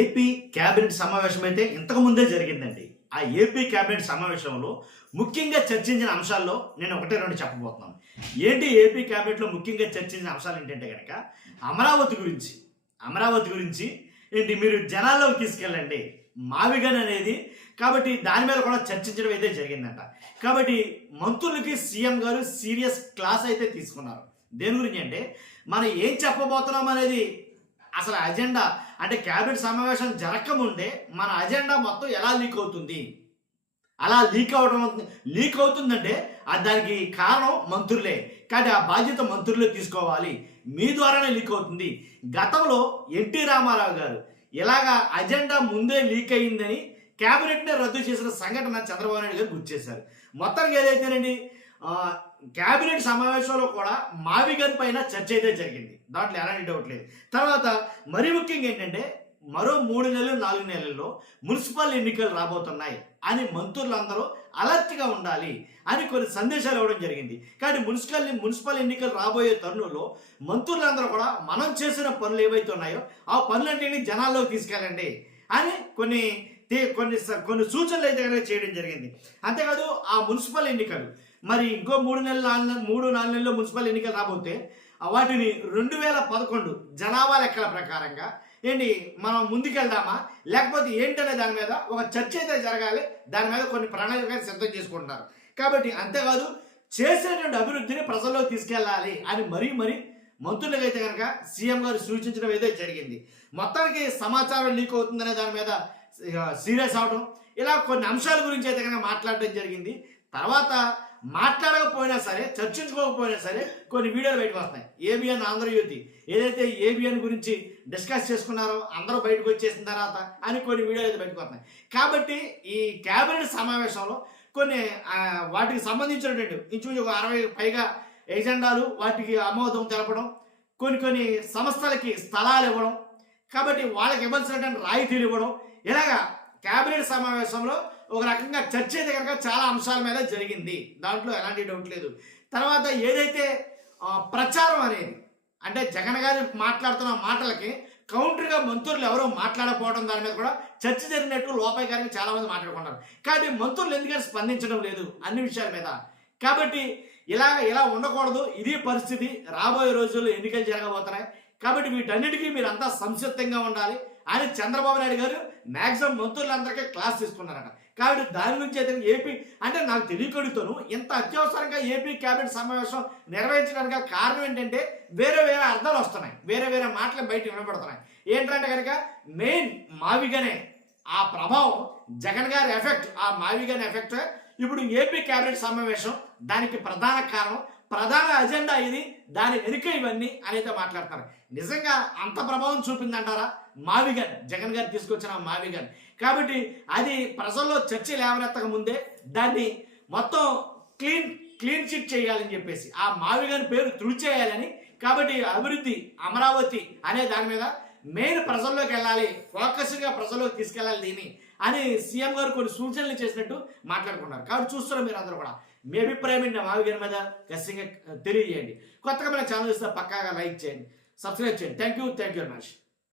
AP cabinet సమావేశం అయితే ఇంతకు ముందే జరిగిందండి. ఆ ఏపీ కేబినెట్ సమావేశంలో ముఖ్యంగా చర్చించిన అంశాల్లో నేను ఒకటే రెండు చెప్పబోతున్నాను. ఏంటి ఏపీ కేబినెట్లో ముఖ్యంగా చర్చించిన అంశాలు ఏంటంటే కనుక అమరావతి గురించి. అమరావతి గురించి ఏంటి మీరు జనాల్లోకి తీసుకెళ్ళండి మావిగన్ అనేది. కాబట్టి దాని మీద కూడా చర్చించడం అయితే జరిగిందంట. కాబట్టి మంత్రులకి సీఎం గారు సీరియస్ క్లాస్ అయితే తీసుకున్నారు. దేని గురించి అంటే మనం ఏం చెప్పబోతున్నాం అనేది అసలు అజెండా అంటే క్యాబినెట్ సమావేశం జరగకముందే మన అజెండా మొత్తం ఎలా లీక్ అవుతుంది, అలా లీక్ అవుతుందంటే దానికి కారణం మంత్రులే. కానీ ఆ బాధ్యత మంత్రులే తీసుకోవాలి. మీ ద్వారానే లీక్ అవుతుంది. గతంలో ఎన్టీ రామారావు గారు ఇలాగా అజెండా ముందే లీక్ అయ్యిందని క్యాబినెట్నే రద్దు చేసిన సంఘటన చంద్రబాబు నాయుడు గారు గుర్తు చేశారు. మొత్తానికి ఏదైతేనండి క్యాబినెట్ సమావేశంలో కూడా మావిగన్ పైన చర్చ అయితే జరిగింది. దాంట్లో ఎలాంటి డౌట్ లేదు. తర్వాత మరీ ముఖ్యంగా ఏంటంటే మరో 3 నెలలు 4 నెలల్లో మున్సిపల్ ఎన్నికలు రాబోతున్నాయి అని మంత్రులందరూ అలర్ట్గా ఉండాలి అని కొన్ని సందేశాలు ఇవ్వడం జరిగింది. కానీ మున్సిపల్ ఎన్నికలు రాబోయే తరుణంలో మంత్రులందరూ కూడా మనం చేసిన పనులు ఏవైతే ఉన్నాయో ఆ పనులన్నింటినీ జనాల్లోకి తీసుకెళ్ళండి అని కొన్ని సూచనలు అయితే కనుక చేయడం జరిగింది. అంతేకాదు ఆ మున్సిపల్ ఎన్నికలు మరి ఇంకో 3-4 నెలల్లో మున్సిపల్ ఎన్నికలు రాబోతే వాటిని 2011 జనాభా లెక్కల ప్రకారంగా ఏంటి మనం ముందుకెళ్దామా లేకపోతే ఏంటనే దాని మీద ఒక చర్చ అయితే జరగాలి. దాని మీద కొన్ని ప్రణాళికలు సిద్ధం చేసుకుంటున్నారు. కాబట్టి అంతేకాదు చేసేటువంటి అభివృద్ధిని ప్రజల్లోకి తీసుకెళ్ళాలి అని మరీ మంత్రులకైతే కనుక సీఎం గారు సూచించడం అయితే జరిగింది. మొత్తానికి సమాచారం లీక్ అవుతుందనే దాని మీద సీరియస్ అవడం, ఇలా కొన్ని అంశాల గురించి అయితే కనుక మాట్లాడడం జరిగింది. తర్వాత మాట్లాడకపోయినా సరే చర్చించుకోకపోయినా సరే కొన్ని వీడియోలు బయటకు వస్తాయి. ఏబిఎన్ ఆంధ్రజ్యోతి ఏదైతే ఏబిఎన్ గురించి డిస్కస్ చేసుకున్నారో అందరూ బయటకు వచ్చేసిన తర్వాత అని కొన్ని వీడియోలు అయితే బయటకు వస్తాయి. కాబట్టి ఈ కేబినెట్ సమావేశంలో కొన్ని వాటికి సంబంధించినటువంటి ఇంచుమించు 60 పైగా ఎజెండాలు వాటికి ఆమోదం తెలపడం, కొన్ని సంస్థలకి స్థలాలు ఇవ్వడం, కాబట్టి వాళ్ళకి ఇవ్వాల్సినటువంటి రాయితీలు ఇవ్వడం, ఇలాగా కేబినెట్ సమావేశంలో ఒక రకంగా చర్చ అయితే కనుక చాలా అంశాల మీద జరిగింది. దాంట్లో ఎలాంటి డౌట్ లేదు. తర్వాత ఏదైతే ప్రచారం అనేది అంటే జగన్ గారు మాట్లాడుతున్న మాటలకి కౌంటర్గా మంత్రులు ఎవరో మాట్లాడకపోవడం దాని మీద కూడా చర్చ జరిగినట్టు లోపాయి గారికి చాలా మంది మాట్లాడుకున్నారు. కానీ మంత్రులు ఎందుకని స్పందించడం లేదు అన్ని విషయాల మీద. కాబట్టి ఇలా ఉండకూడదు. ఇది పరిస్థితి. రాబోయే రోజుల్లో ఎన్నికలు జరగబోతున్నాయి. కాబట్టి వీటన్నిటికీ మీరు అంతా సంసిద్ధంగా ఉండాలి అని చంద్రబాబు నాయుడు గారు మ్యాక్సిమం మంత్రులందరికీ క్లాస్ తీసుకున్నారట. కాబట్టి దాని గురించి అయితే ఏపీ అంటే నాకు తెలియకడుగుతాను ఇంత అత్యవసరంగా ఏపీ కేబినెట్ సమావేశం నిర్వహించడానికి కారణం ఏంటంటే వేరే అర్థాలు వస్తున్నాయి, వేరే మాటలు బయట వినపడుతున్నాయి. ఏంటంటే కనుక మెయిన్ మావిగనే ఆ ప్రభావం జగన్ గారి ఎఫెక్ట్, ఆ మావిగన్ ఎఫెక్ట్ ఇప్పుడు ఏపీ కేబినెట్ సమావేశం దానికి ప్రధాన కారణం, ప్రధాన అజెండా ఇది, దాని వెనుక ఇవన్నీ అనేది మాట్లాడతారు. నిజంగా అంత ప్రభావం చూపిందంటారా మావిగన్, జగన్ గారు తీసుకొచ్చిన మావిగన్? కాబట్టి అది ప్రజల్లో చర్చ లేవనెత్తక ముందే దాన్ని మొత్తం క్లీన్ చిట్ చేయాలని చెప్పేసి ఆ మావిగన్ పేరు తుడిచేయాలని. కాబట్టి అభివృద్ధి అమరావతి అనే దాని మీద మెయిన్ ప్రజల్లోకి వెళ్ళాలి, ఫోకస్గా ప్రజల్లోకి తీసుకెళ్ళాలి దీన్ని అని సీఎం గారు కొన్ని సూచనలు చేసినట్టు మాట్లాడుకున్నారు. కాబట్టి చూస్తున్నారు మీరు అందరూ కూడా. మీ అభిప్రాయం ఏంటి మావిగన్ మీద ఖచ్చితంగా తెలియజేయండి. కొత్తగా మన ఛానల్ ఇస్తే పక్కాగా లైక్ చేయండి, సబ్స్క్రైబ్ చేయండి. Thank you very much.